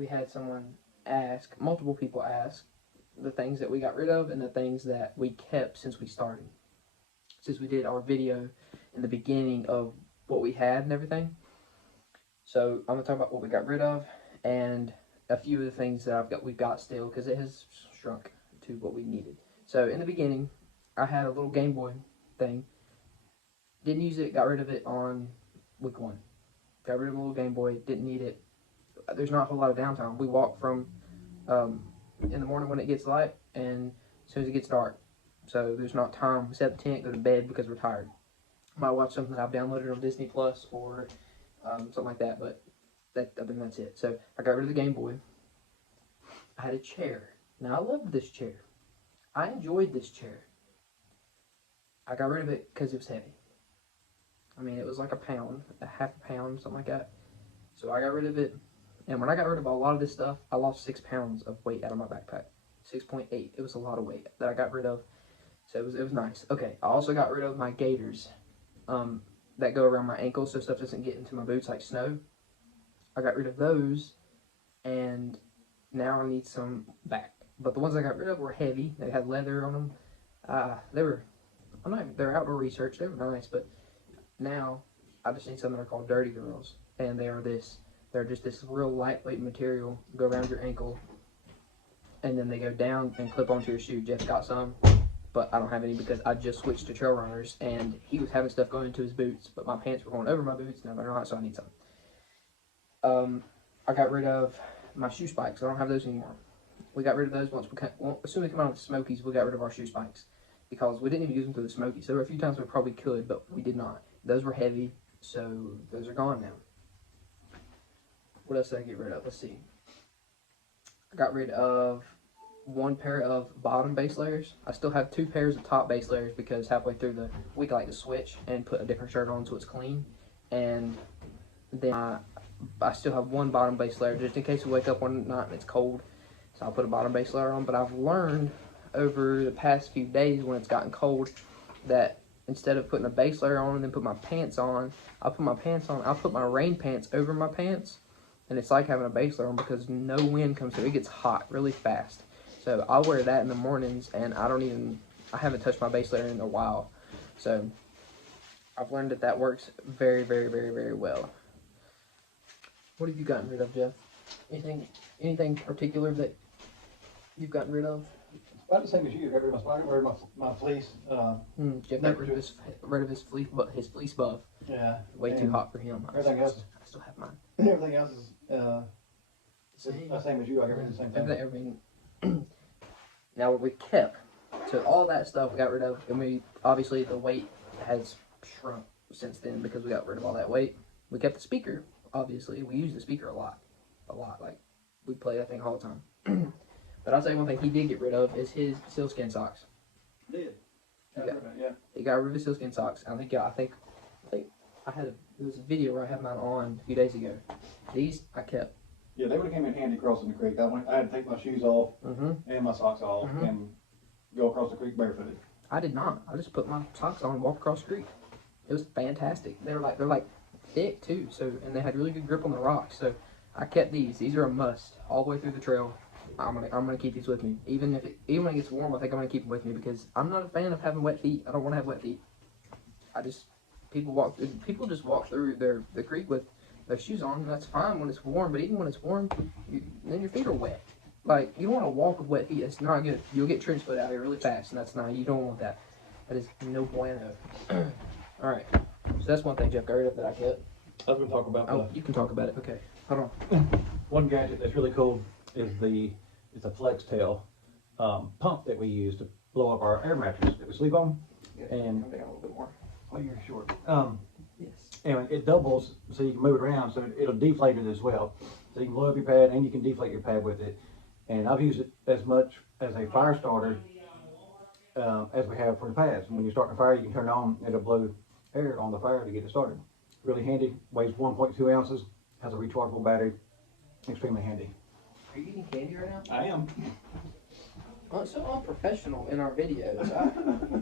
we had multiple people ask, the things that we got rid of and the things that we kept since we started. Since we did our video in the beginning of what we had and everything. So I'm gonna talk about what we got rid of and a few of the things that we've got still, because it has shrunk to what we needed. So in the beginning, I had a little Game Boy thing. Didn't use it, got rid of it on week 1. Got rid of the little Game Boy, didn't need it. There's not a whole lot of downtime. We walk from in the morning when it gets light and as soon as it gets dark. So there's not time. We set the tent, go to bed because we're tired. Might watch something that I've downloaded on Disney Plus or something like that, but I think that's it. So I got rid of the Game Boy. I had a chair. Now I loved this chair. I enjoyed this chair. I got rid of it because it was heavy. I mean, it was like a pound, a half a pound, something like that. So I got rid of it. And when I got rid of a lot of this stuff, I lost 6 pounds of weight out of my backpack. 6.8. It was a lot of weight that I got rid of. So it was nice. Okay, I also got rid of my gaiters that go around my ankles so stuff doesn't get into my boots like snow. I got rid of those, and now I need some back. But the ones I got rid of were heavy. They had leather on them. They're outdoor research. They were nice, but now I just need some that are called Dirty Girls, and they're just this real lightweight material, go around your ankle, and then they go down and clip onto your shoe. Jeff got some, but I don't have any because I just switched to trail runners, and he was having stuff going into his boots, but my pants were going over my boots, no matter what, so I need some. I got rid of my shoe spikes. I don't have those anymore. We got rid of those as soon as we came out of the Smokies, we got rid of our shoe spikes because we didn't even use them through the Smokies. There were a few times we probably could, but we did not. Those were heavy, so those are gone now. What else did I get rid of? Let's see. I got rid of 1 pair of bottom base layers. I still have 2 pairs of top base layers because halfway through the week I like to switch and put a different shirt on so it's clean. And then I still have 1 bottom base layer just in case we wake up one night and it's cold. So I'll put a bottom base layer on. But I've learned over the past few days when it's gotten cold that instead of putting a base layer on and then put my pants on, I'll put my rain pants over my pants. And it's like having a base layer on because no wind comes through. It gets hot really fast. So I'll wear that in the mornings, and I haven't touched my base layer in a while. So I've learned that works very, very, very, very well. What have you gotten rid of, Jeff? Anything particular that you've gotten rid of? About the same as you. I got rid of my fleece. Jeff got rid of his fleece buff. Yeah. Way too hot for him. Everything else. I still have mine. Everything else is the same as you. I got rid of the same thing. Everything. Now what we kept, so all that stuff we got rid of, and obviously the weight has shrunk since then because we got rid of all that weight. We kept the speaker, obviously. We use the speaker a lot, like we play that thing all the time. But I'll say one thing he did get rid of is his sealskin socks. Did. He got rid of his sealskin socks. I think there was a video where I had mine on a few days ago. These I kept. Yeah, they would have came in handy crossing the creek. I had to take my shoes off and my socks off and go across the creek barefooted. I did not. I just put my socks on and walked across the creek. It was fantastic. They're like thick too. So and they had really good grip on the rocks. So I kept these. These are a must all the way through the trail. I'm gonna keep these with me. Even when it gets warm, I think I'm gonna keep them with me because I'm not a fan of having wet feet. I don't want to have wet feet. People just walk through the creek with their shoes on. That's fine when it's warm, but even when it's warm, then your feet are wet. Like you don't want to walk with wet feet. It's not good. You'll get trench foot out here really fast, and that's not. You don't want that. That is no bueno. All right. So that's one thing Jeff got rid of that I kept. I was gonna talk about. You can talk about it. Okay. Hold on. One gadget that's really cool is it's a flex tail pump that we use to blow up our air mattress that we sleep on. Yeah, and come down a little bit more. Oh, you're short. Yes. And it doubles so you can move it around, so it'll deflate it as well. So you can blow up your pad and you can deflate your pad with it. And I've used it as much as a fire starter as we have for the pads. And when you start a fire, you can turn it on, it'll blow air on the fire to get it started. Really handy, weighs 1.2 ounces, has a rechargeable battery, extremely handy. Are you eating candy right now? I am. Well, it's so unprofessional in our videos.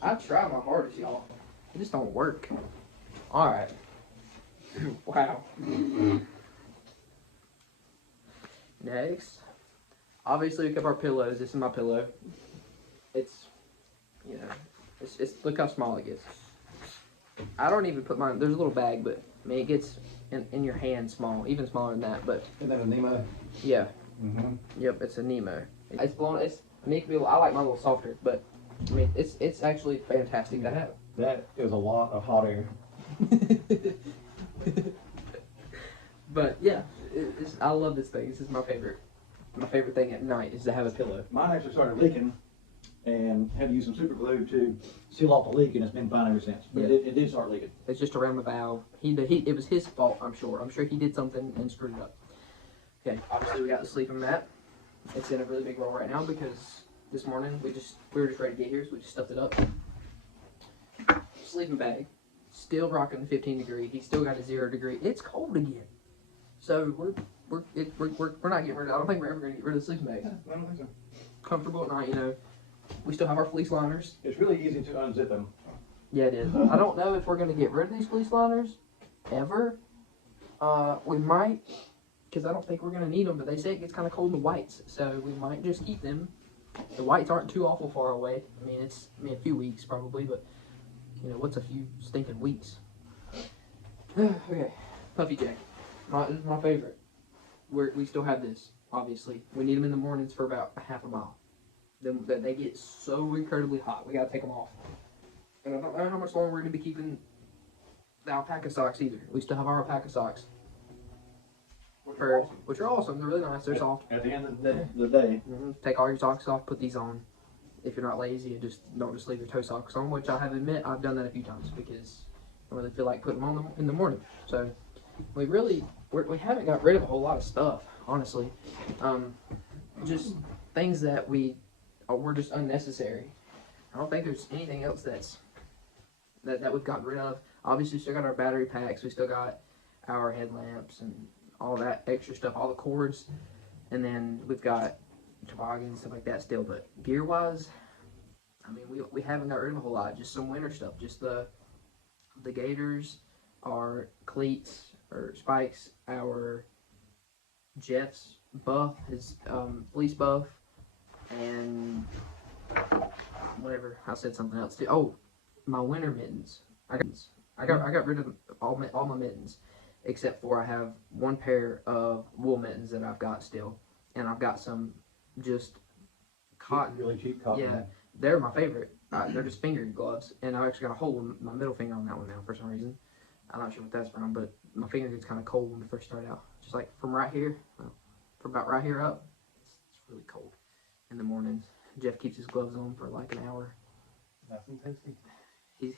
I try my hardest, y'all. It just don't work. Alright. Wow. Next, obviously we kept our pillows. This is my pillow. It's, you know, it's look how small it gets. I don't even put mine. There's a little bag, but I mean it gets in your hand small, even smaller than that. But Isn't that a Nemo? yeah, Mm-hmm. it's a Nemo. It's blown. I like mine a little softer, but I mean it's actually fantastic to have. That is a lot of hot air. But yeah, I love this thing. This is my favorite. My favorite thing at night is to have a pillow. Mine actually started leaking and had to use some super glue to seal off the leak, and it's been fine ever since. But Yeah. it did start leaking. It's just around the valve. It was his fault, I'm sure. I'm sure he did something and screwed it up. Okay, obviously we got the sleeping mat. It's in a really big roll right now because this morning we were just ready to get here, so we just stuffed it up. Sleeping bag, still rocking the 15 degree. He's still got a 0 degree. It's cold again, so we're not getting rid of it. I don't think we're ever gonna get rid of the sleeping bag. I don't think so. Comfortable at night, you know. We still have our fleece liners. It's really easy to unzip them. Yeah, it is. I don't know if we're gonna get rid of these fleece liners ever. We might, because I don't think we're gonna need them. But they say it gets kind of cold in the whites, so we might just keep them. The whites aren't too awful far away. I mean, a few weeks probably, but you know, what's a few stinking weeks? Okay, puffy jacket. This is my favorite. We still have this. Obviously, we need them in the mornings for about a half a mile. Then they get so incredibly hot. We gotta take them off. And I don't know how much longer we're gonna be keeping the alpaca socks either. We still have our alpaca socks, which are awesome. They're really nice. They're soft. At the end of the day. Take all your socks off. Put these on. If you're not lazy and just don't just leave your toe socks on, which I have admit I've done that a few times because I really feel like putting them on in the morning. So we haven't got rid of a whole lot of stuff, honestly. Just things that were just unnecessary. I don't think there's anything else that we've gotten rid of. Obviously, we still got our battery packs. We still got our headlamps and all that extra stuff, all the cords, and then we've got toboggans and stuff like that still. But gear wise, I mean, we haven't got rid of a whole lot. Just some winter stuff. Just the gaiters, our cleats or spikes, our Jeff's buff, his fleece buff, and whatever. I said something else too. Oh, my winter mittens. I got rid of all my mittens, except for I have one pair of wool mittens that I've got still, and I've got some just cotton. Really cheap cotton. Yeah, they're my favorite. They're just finger gloves, and I actually got a hole in my middle finger on that one now for some reason. I'm not sure what that's from, but my finger gets kind of cold when it first start out. Just like from right here, from about right here up, it's really cold in the mornings. Jeff keeps his gloves on for like an hour. Nice and tasty.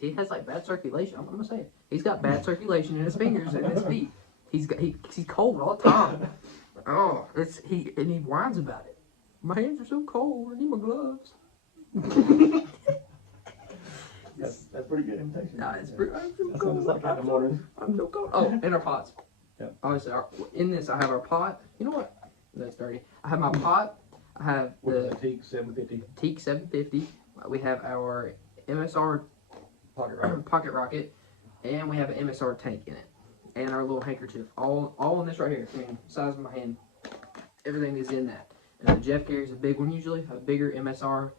He has like bad circulation. I'm gonna say it. He's got bad circulation in his fingers and his feet. He's cold all the time. Oh, he whines about it. My hands are so cold. I need my gloves. That's pretty good imitation. Nah, it's pretty. I'm so That cold. sounds like in the morning. I'm so cold. Oh, and our pots. Yep. Obviously, in this I have our pot. You know what? That's dirty. I have my pot. I have the Teak 750. Teak 750. We have our MSR pocket rocket, and we have an MSR tank in it, and our little handkerchief. All in this right here. I mean, size of my hand. Everything is in that. And then Jeff carries a big one usually, a bigger MSR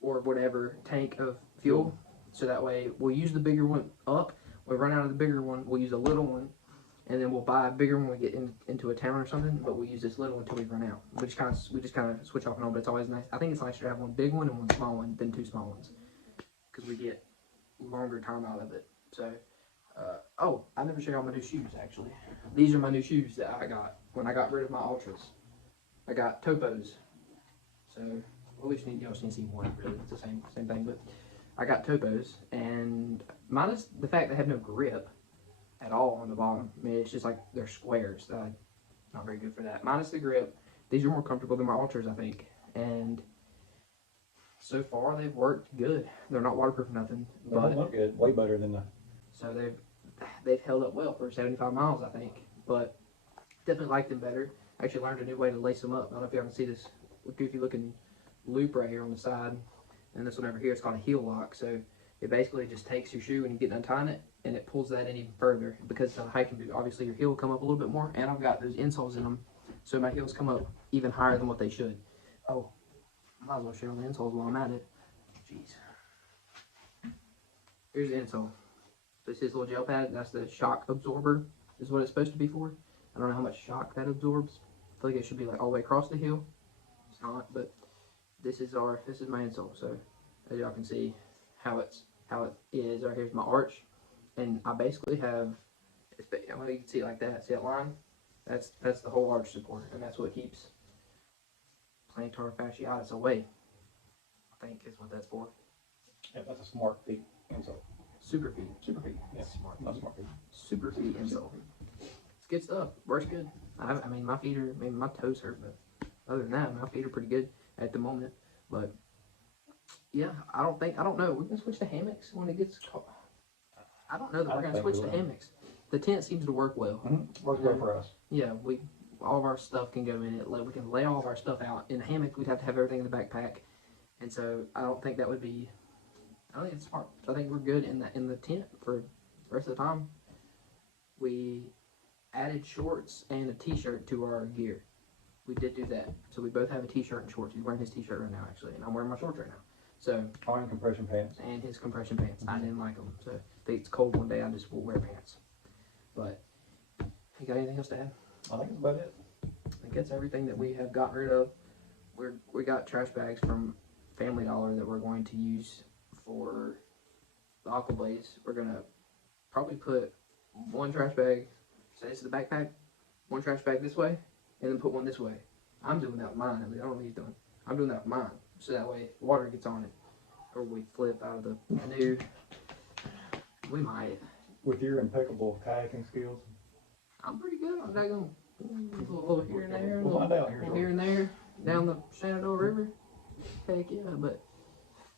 or whatever tank of fuel. So that way we'll use the bigger one up. We run out of the bigger one, we'll use a little one, and then we'll buy a bigger one when we get into a town or something. But we'll use this little one until we run out. We just kind of switch off and on. But it's always nice. I think it's nicer to have one big one and one small one than two small ones, because we get longer time out of it. So, oh, I never showed y'all my new shoes actually. These are my new shoes that I got when I got rid of my Ultras. I got Topos. So, well, y'all just need to see one really. It's the same thing, but I got Topos, and minus the fact they have no grip at all on the bottom. I mean, it's just like they're squares. They're like not very good for that. Minus the grip, these are more comfortable than my Ultras, I think, and so far they've worked good. They're not waterproof or nothing, They but look good. Way better than the. so they've held up well for 75 miles, I think. But definitely like them better. I actually learned a new way to lace them up. I don't know if y'all can see this goofy looking loop right here on the side, and this one over here is called a heel lock. So it basically just takes your shoe and you get untying it, and it pulls that in even further because it's a hiking boot. Obviously your heel will come up a little bit more, and I've got those insoles in them, so my heels come up even higher than what they should. Oh, might as well show the insoles while I'm at it. Jeez. Here's the insole. This is a little gel pad. That's the shock absorber, is what it's supposed to be for. I don't know how much shock that absorbs. I feel like it should be like all the way across the heel. It's not, but this is my insole. So as y'all can see how it is. Right here's my arch, and I basically have. Well, you can see it like that. See that line? That's the whole arch support, and that's what keeps plantar fasciitis away. I think is what that's for. Yeah, that's a smart feet insole. Super feet. Super feet. Yeah, Smart. not smart feet. Super feet insole. It's good stuff. Works good. I mean, my feet are, maybe my toes hurt, but other than that, my feet are pretty good at the moment. But yeah, I don't know. We're gonna switch to hammocks when it gets cold. I don't know that we're gonna switch to hammocks. The tent seems to work well. Works well for us. Yeah, all of our stuff can go in it. We can lay all of our stuff out. In a hammock, we'd have to have everything in the backpack, and so I don't think that would be. I think it's smart. I think we're good in the tent for the rest of the time. We added shorts and a t-shirt to our gear. We did do that. So we both have a t-shirt and shorts. He's wearing his t-shirt right now, actually, and I'm wearing my shorts right now. So I'm wearing compression pants. And his compression pants. I didn't like them. So if it's cold one day, I just will wear pants. But you got anything else to add? I think that's about it. I think that's everything that we have gotten rid of. We got trash bags from Family Dollar that we're going to use for the aqua blades. We're gonna probably put one trash bag, say this is the backpack, one trash bag this way, and then put one this way. I'm doing that with mine, at least. I don't know what he's doing. I'm doing that with mine, so that way water gets on it. Or we flip out of the canoe. We might. With your impeccable kayaking skills, I'm pretty good on that. A little here and there, we'll find out here and there, down the Shenandoah River. Heck yeah, but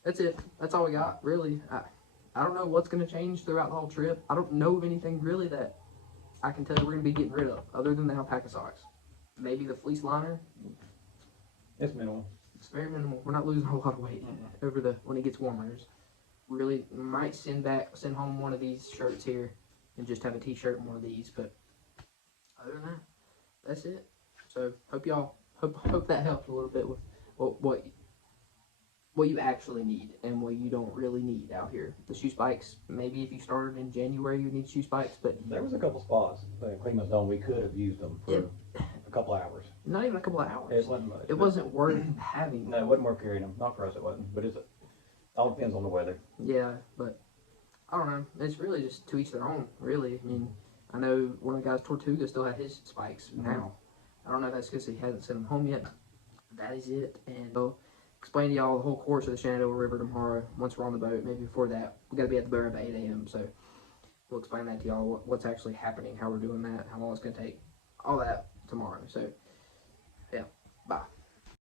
that's it. That's all we got, really. I don't know what's going to change throughout the whole trip. I don't know of anything really that I can tell you we're going to be getting rid of, other than the alpaca socks. Maybe the fleece liner. it's minimal. It's very minimal. We're not losing a lot of weight over when it gets warmer. Really might send home one of these shirts here and just have a t-shirt and one of these, but other than that, that's it. So hope that helped a little bit with what you actually need and what you don't really need out here. The shoe spikes, maybe if you started in January you need shoe spikes, but There was a couple spots that Cleveland's done we could have used them for a couple hours. not even a couple of hours. It wasn't much. It wasn't worth having. No, it wasn't worth carrying them. Not for us, it wasn't. But it all depends on the weather. Yeah, but I don't know. It's really just to each their own, really. I mean, I know one of the guys, Tortuga, still had his spikes now. I don't know if that's because he hasn't sent them home yet. That is it. And I'll explain to y'all the whole course of the Shenandoah River tomorrow once we're on the boat. Maybe before that. We got to be at the boat by 8 a.m. So we'll explain that to y'all, what's actually happening, how we're doing that, how long it's going to take, all that tomorrow. So, yeah, bye.